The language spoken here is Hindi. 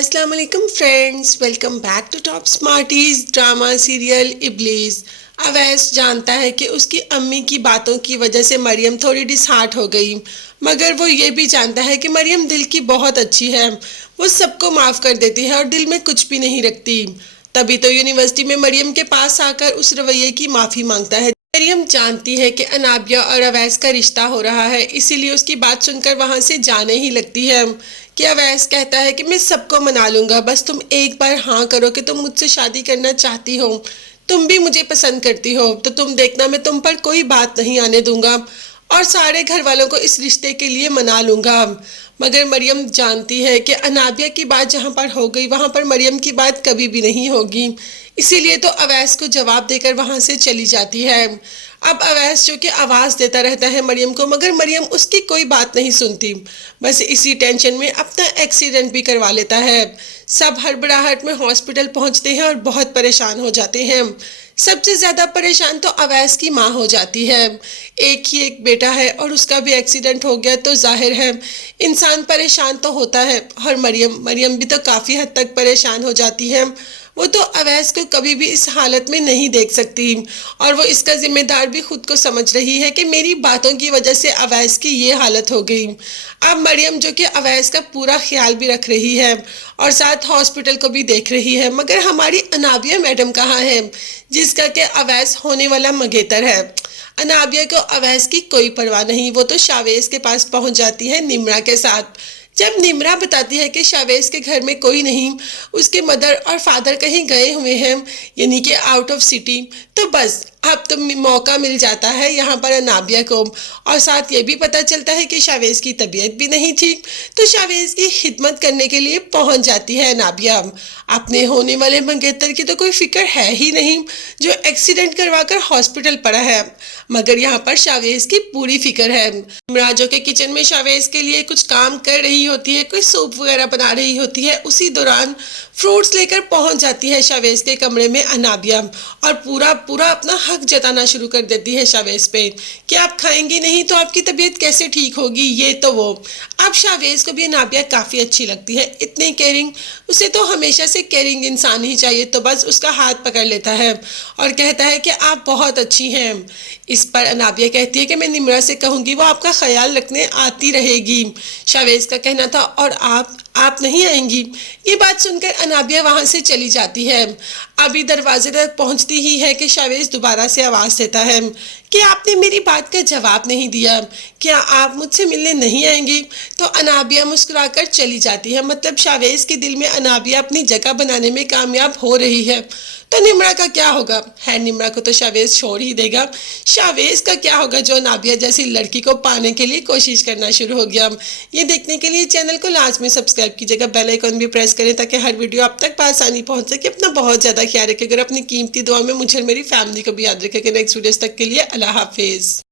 अस्सलाम वालेकुम friends, welcome back to top smarties drama serial Iblees. Awais जानता है कि उसकी अम्मी की बातों की वजह से मरियम थोड़ी डिसहार्ट हो गई, मगर वो ये भी जानता है कि मरियम दिल की बहुत अच्छी है। वो सबको माफ़ कर देती है और दिल में कुछ भी नहीं रखती। तभी तो यूनिवर्सिटी में मरियम के पास आकर उस रवैये की माफ़ी मांगता है। मरियम जानती है कि अनाबिया और अवैस का रिश्ता हो रहा है, इसीलिए उसकी बात सुनकर वहां से जाने ही लगती है कि अवैस कहता है कि मैं सबको मना लूंगा, बस तुम एक बार हाँ करो कि तुम मुझसे शादी करना चाहती हो, तुम भी मुझे पसंद करती हो, तो तुम देखना मैं तुम पर कोई बात नहीं आने दूंगा और सारे घर वालों को इस रिश्ते के लिए मना लूंगा। मगर मरियम जानती है कि अनाबिया की बात जहाँ पर हो गई वहाँ पर मरियम की बात कभी भी नहीं होगी, इसीलिए तो अवैस को जवाब देकर वहाँ से चली जाती है। अब अवैस जो कि आवाज़ देता रहता है मरियम को, मगर मरियम उसकी कोई बात नहीं सुनती, बस इसी टेंशन में अपना एक्सीडेंट भी करवा लेता है। सब हड़बड़ाहट में हॉस्पिटल पहुंचते हैं और बहुत परेशान हो जाते हैं। सबसे ज़्यादा परेशान तो अवैस की माँ हो जाती है। एक ही एक बेटा है और उसका भी एक्सीडेंट हो गया, तो जाहिर है इंसान परेशान तो होता है। और मरियम भी तो काफ़ी हद तक परेशान हो जाती है। वो तो अवैस को कभी भी इस हालत में नहीं देख सकती और वो इसका जिम्मेदार भी खुद को समझ रही है कि मेरी बातों की वजह से अवैस की ये हालत हो गई। अब मरियम जो कि अवैस का पूरा ख्याल भी रख रही है और साथ हॉस्पिटल को भी देख रही है, मगर हमारी अनाबिया मैडम कहाँ है जिसका कि अवैस होने वाला मंगेतर है। अनाबिया को अवैस की कोई परवाह नहीं, वो तो शावेज के पास पहुंच जाती है निम्रा के साथ। जब निम्रा बताती है कि शावेज के घर में कोई नहीं, उसके मदर और फादर कहीं गए हुए हैं, यानी कि आउट ऑफ सिटी, तो बस अब तो मौका मिल जाता है यहाँ पर अनाबिया को। और साथ ये भी पता चलता है कि शावेज की तबीयत भी नहीं ठीक, तो शावेज की खिदमत करने के लिए पहुंच जाती है अनाबिया। अपने होने वाले मंगेतर की तो कोई फिक्र है ही नहीं जो एक्सीडेंट करवाकर हॉस्पिटल पड़ा है, मगर यहाँ पर शावेज की पूरी फिक्र है। निम्रा जो कि किचन में शावेज के लिए कुछ काम कर रही होती है, कोई सूप वगैरह बना रही होती है, उसी दौरान फ्रूट्स लेकर पहुंच जाती है शावेज के कमरे में अनाबिया और पूरा पूरा अपना हक जताना शुरू कर देती है शावेज पे कि आप खाएंगी नहीं तो आपकी तबीयत कैसे ठीक होगी, ये तो वो। अब शावेज को भी अनाबिया काफ़ी अच्छी लगती है, इतनी केयरिंग, उसे तो हमेशा से केयरिंग इंसान ही चाहिए, तो बस उसका हाथ पकड़ लेता है और कहता है कि आप बहुत अच्छी हैं। इस पर अनाबिया कहती है कि मैं निम्रा से कहूँगी, वो आपका ख्याल रखने आती रहेगी। शावेज का कहना था और आप नहीं आएंगी। ये बात सुनकर अनाबिया वहां से चली जाती है। अभी दरवाजे तक पहुंचती ही है कि शावेज दोबारा से आवाज़ देता है कि आपने मेरी बात का जवाब नहीं दिया, क्या आप मुझसे मिलने नहीं आएंगी? तो अनाबिया मुस्कुराकर चली जाती है, मतलब शावेज के दिल में अनाबिया अपनी जगह बनाने में कामयाब हो रही है। तो निम्रा का क्या होगा? है निम्रा को तो शावेज छोड़ ही देगा। शावेज का क्या होगा जो अनाबिया जैसी लड़की को पाने के लिए कोशिश करना शुरू हो गया? ये देखने के लिए चैनल को लाजमी सब्सक्राइब कीजिएगा, बेल आइकन भी प्रेस करें ताकि हर वीडियो आप तक आसानी पहुंच सके। अपना बहुत ज़्यादा ख्याल रखें, अगर अपनी कीमती दुआ में मुझे और मेरी फैमिली को भी याद रखें। नेक्स्ट वीडियोस तक के लिए अल्लाह हाफिज़।